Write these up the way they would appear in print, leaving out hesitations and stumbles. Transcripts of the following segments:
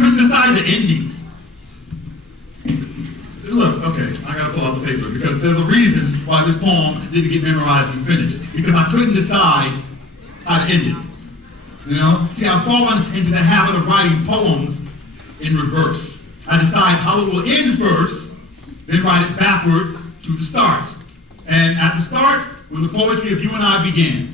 couldn't decide the ending. Look, okay, I gotta pull out the paper because there's a reason why this poem didn't get memorized and finished. Because I couldn't decide how to end it. You know? See, I've fallen into the habit of writing poems in reverse. I decide how it will end first, then write it backward to the start. And at the start, when the poetry of you and I began,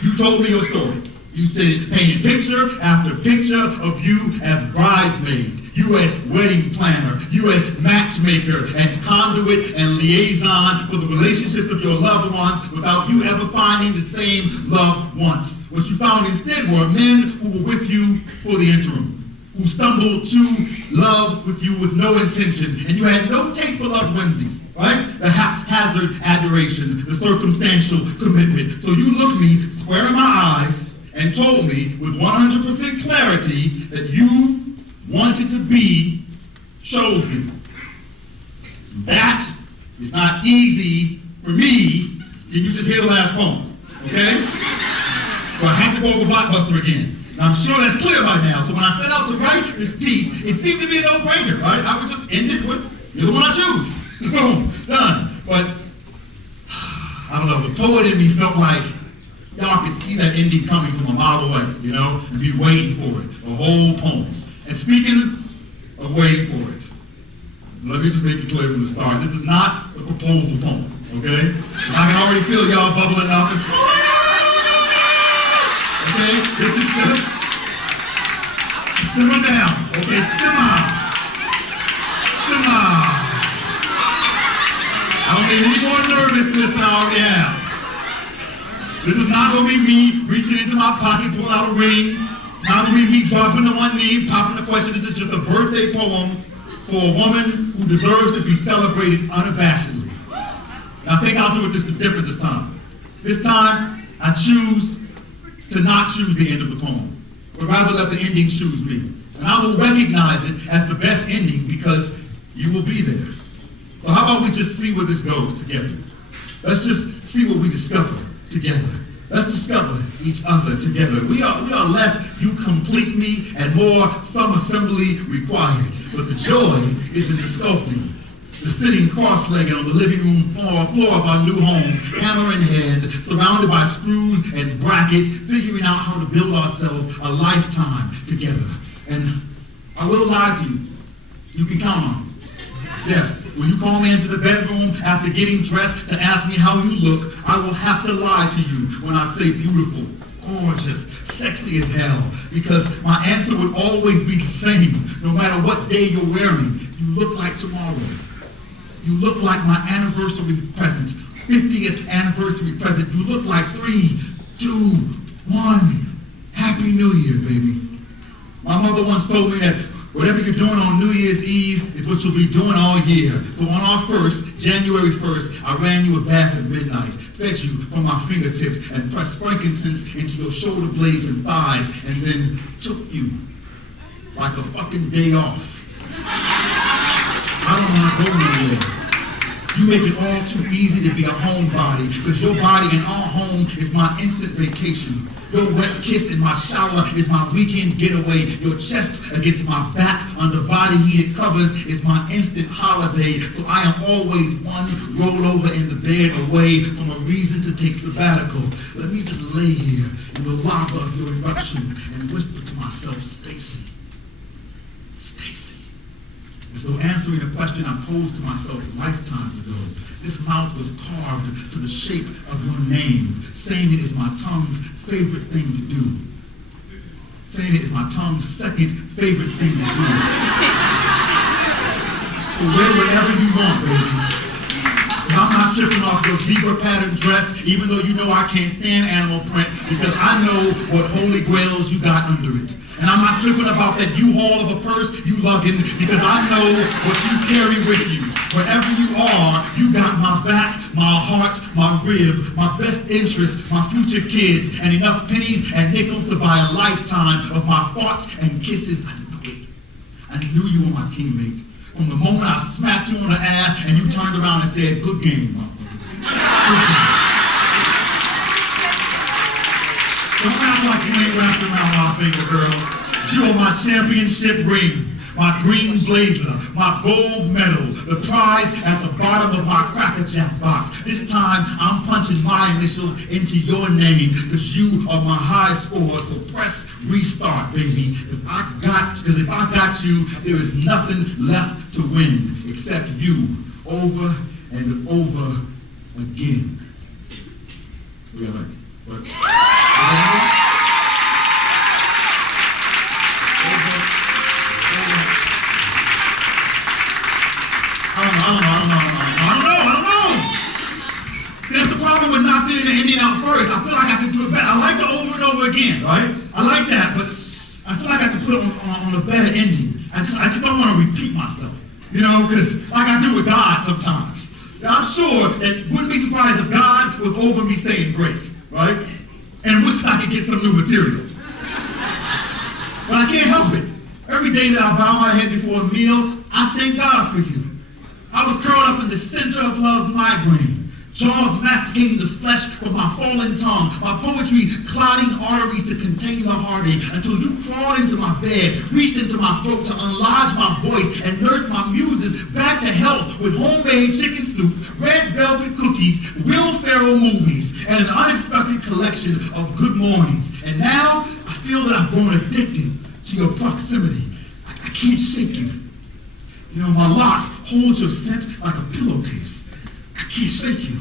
you told me your story. You said, painted picture after picture of you as bridesmaid, you as wedding planner, you as matchmaker and conduit and liaison for the relationships of your loved ones without you ever finding the same love once. What you found instead were men who were with you for the interim, who stumbled to love with you with no intention, and you had no taste for love's whimsies, right? The haphazard adoration, the circumstantial commitment. So you looked me square in my eyes and told me with 100% clarity that you wanted to be chosen. That is not easy for me. Can you just hear the last poem, okay? Well, I have to go over Blockbuster again. Now, I'm sure that's clear by now. So when I set out to write this piece, it seemed to be a no-brainer, right? I would just end it with, you're the one I choose. Boom, done. But, I don't know, the poet in me felt like y'all could see that ending coming from a mile away, you know, and be waiting for it, a whole poem. And speaking of waiting for it, let me just make it clear from the start, this is not a proposal poem, okay? I can already feel y'all bubbling up and okay? This is just simmer down, okay? Simmer. I don't need any more nervousness than I already have. This is not going to be me reaching into my pocket, pulling out a ring. Not going to be me dropping to one knee, popping the question. This is just a birthday poem for a woman who deserves to be celebrated unabashedly. And I think I'll do it different this time. This time, I choose to not choose the end of the poem, but rather let the ending choose me. And I will recognize it as the best ending because you will be there. So how about we just see where this goes together? Let's just see what we discover together. Let's discover each other together. We are less you complete me and more some assembly required. But the joy is in the sculpting. The sitting cross-legged on the living room floor of our new home, hammer in hand, surrounded by screws and brackets, figuring out how to build ourselves a lifetime together. And I will lie to you. You can count on me. Yes, when you call me into the bedroom after getting dressed to ask me how you look, I will have to lie to you when I say beautiful, gorgeous, sexy as hell, because my answer would always be the same, no matter what day you're wearing. You look like tomorrow. You look like my anniversary present, 50th anniversary present. You look like 3, 2, 1. Happy New Year, baby. My mother once told me that whatever you're doing on New Year's Eve is what you'll be doing all year. So on our January 1st, I ran you a bath at midnight, fed you from my fingertips, and pressed frankincense into your shoulder blades and thighs, and then took you like a fucking day off. I don't want to go anywhere. You make it all too easy to be a homebody, because your body in our home is my instant vacation. Your wet kiss in my shower is my weekend getaway. Your chest against my back under body heated covers is my instant holiday. So I am always one rollover in the bed away from a reason to take sabbatical. Let me just lay here in the lava of your eruption and whisper to myself, Stacy. Stacy. As though answering a question I posed to myself lifetimes ago. This mouth was carved to the shape of your name, saying it is my tongue's favorite thing to do. Saying it is my tongue's second favorite thing to do. So wear whatever you want, baby. And I'm not tripping off your zebra pattern dress, even though you know I can't stand animal print, because I know what holy grails you got under it. And I'm not tripping about that U-Haul of a purse you lugging, because I know what you carry with you. Wherever you are, you got my back, my heart, my rib, my best interest, my future kids, and enough pennies and nickels to buy a lifetime of my thoughts and kisses. I knew it. I knew you were my teammate. From the moment I smacked you on the ass and you turned around and said, good game, motherfucker. Good game. Don't act like you ain't wrapped around my finger, girl. You are my championship ring, my green blazer, my gold medal, the prize at the bottom of my Cracker Jack box. This time, I'm punching my initials into your name because you are my high score. So press restart, baby, because if I got you, there is nothing left to win except you over and over again. We are like, what? I don't know. See, that's the problem with not fitting the ending out first. I feel like I can do it better. I like the over and over again, right? I like that, but I feel like I can put it on a better ending. I just don't want to repeat myself, because like I do with God sometimes. I'm sure that wouldn't be surprised if God was over me saying grace, right? And wishes I could get some new material. But I can't help it. Every day that I bow my head before a meal, I thank God for you. I was curled up in the center of love's migraine, jaws masticating the flesh with my fallen tongue, my poetry clouding arteries to contain the heartache, until you crawled into my bed, reached into my throat to unlodge my voice, and nursed my muses back to health with homemade chicken soup, red velvet cookies, Will Ferrell movies, and an unexpected collection of good mornings. And now, I feel that I've grown addicted to your proximity. I can't shake you. My locks hold your scent like a pillowcase. I can't shake you.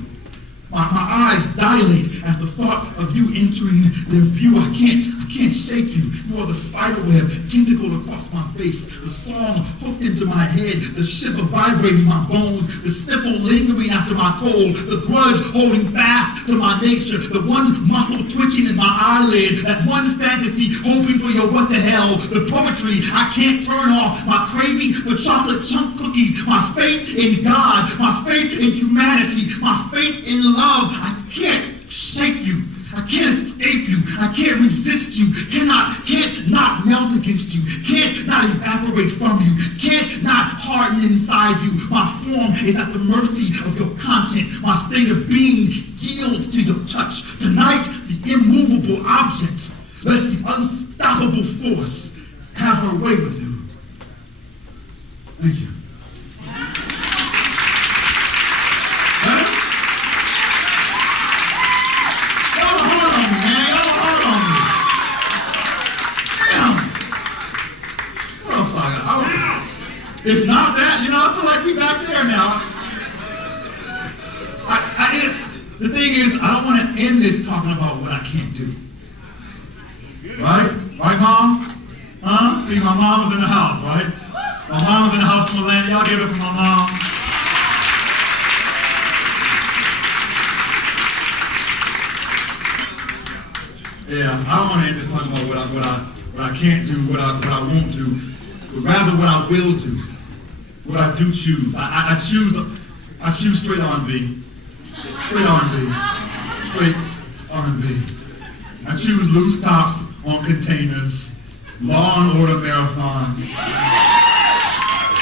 My eyes dilate at the thought of you entering their view. I can't shake you. You are the spider web tentacled across my face, the song hooked into my head, the shiver vibrating my bones, the sniffle lingering after my cold, the grudge holding fast to my nature, the one muscle twitching in my eyelid, that one fantasy hoping for your what the hell, the poetry I can't turn off, my craving for chocolate chunk cookies, my faith in God, my faith in humanity, my faith in love. I can't shake you. I can't escape you. I can't resist you. Can't not melt against you. Can't not evaporate from you. Can't not harden inside you. My form is at the mercy of your content. My state of being yields to your touch. Tonight, the immovable object lets the unstoppable force have her way with you. Thank you. If not that, I feel like we're back there now. The thing is, I don't want to end this talking about what I can't do. Right? Right, Mom? Huh? See, my mom was in the house, right? My mom was in the house from Atlanta. Y'all give it for my mom. Yeah, I don't want to end this talking about what I can't do, what I won't do, but rather what I will do. What I do choose. I choose straight R&B. Straight R&B. Straight R&B. I choose loose tops on containers, Law and Order marathons,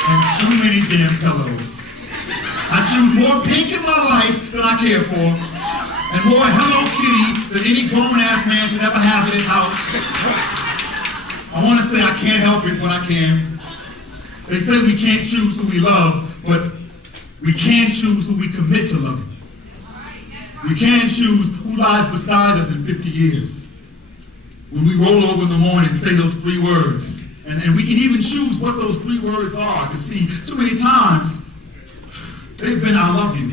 and too many damn pillows. I choose more pink in my life than I care for, and more Hello Kitty than any grown-ass man should ever have in his house. I want to say I can't help it, but I can. They say we can't choose who we love, but we can choose who we commit to loving. We can choose who lies beside us in 50 years. When we roll over in the morning and say those 3 words, and we can even choose what those 3 words are. Because see, too many times, they've been I love you,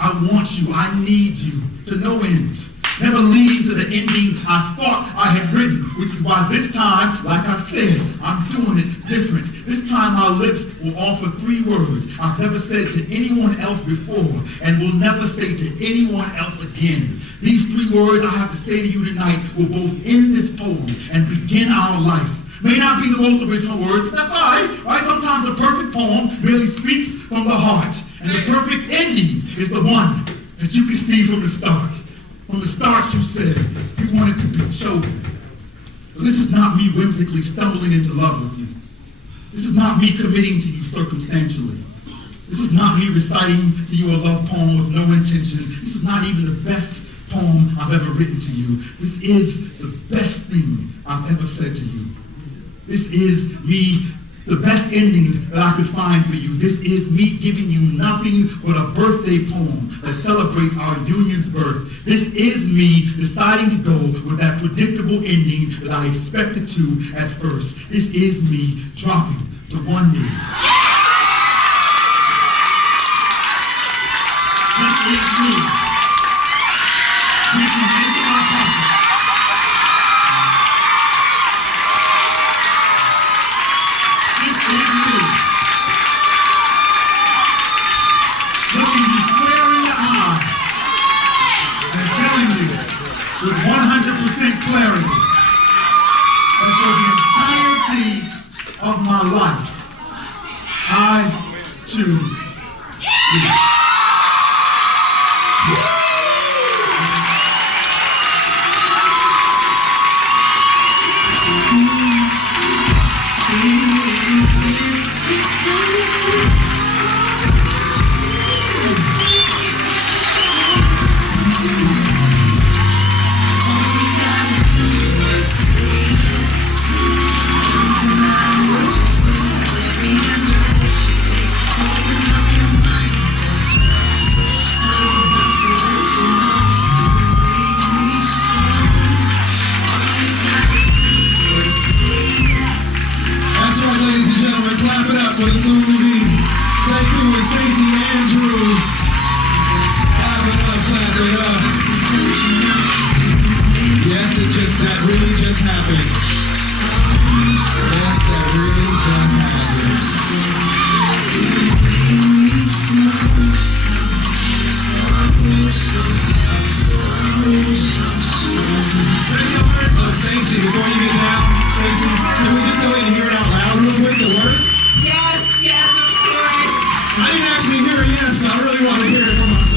I want you, I need you, to no end. Never leading to the ending I thought I had written, which is why this time, like I said, I'm doing it different. This time my lips will offer 3 words I've never said to anyone else before and will never say to anyone else again. These 3 words I have to say to you tonight will both end this poem and begin our life. May not be the most original words, but that's all right? Sometimes the perfect poem really speaks from the heart, and the perfect ending is the one that you can see from the start. From the start, you said you wanted to be chosen. But this is not me whimsically stumbling into love with you. This is not me committing to you circumstantially. This is not me reciting to you a love poem with no intention. This is not even the best poem I've ever written to you. This is the best thing I've ever said to you. This is me, the best ending that I could find for you. This is me giving you nothing but a birthday poem that celebrates our union's birth. This is me deciding to go with that predictable ending that I expected to at first. This is me dropping to one knee. This is me reaching into my pocket. This is me looking you square in the eye and telling you with 100% clarity that for the entirety of my life, I choose you. For the soon-to-be Sekou and Stacey Andrews. Clap it up, clap it up. Yes, that really just happened. Yes, that really just happened. So Stacey, before you get down, Stacey, can we just go ahead and hear it out loud real quick, the word? Yes, of course. I didn't actually hear a yes, so I really want to hear it from myself.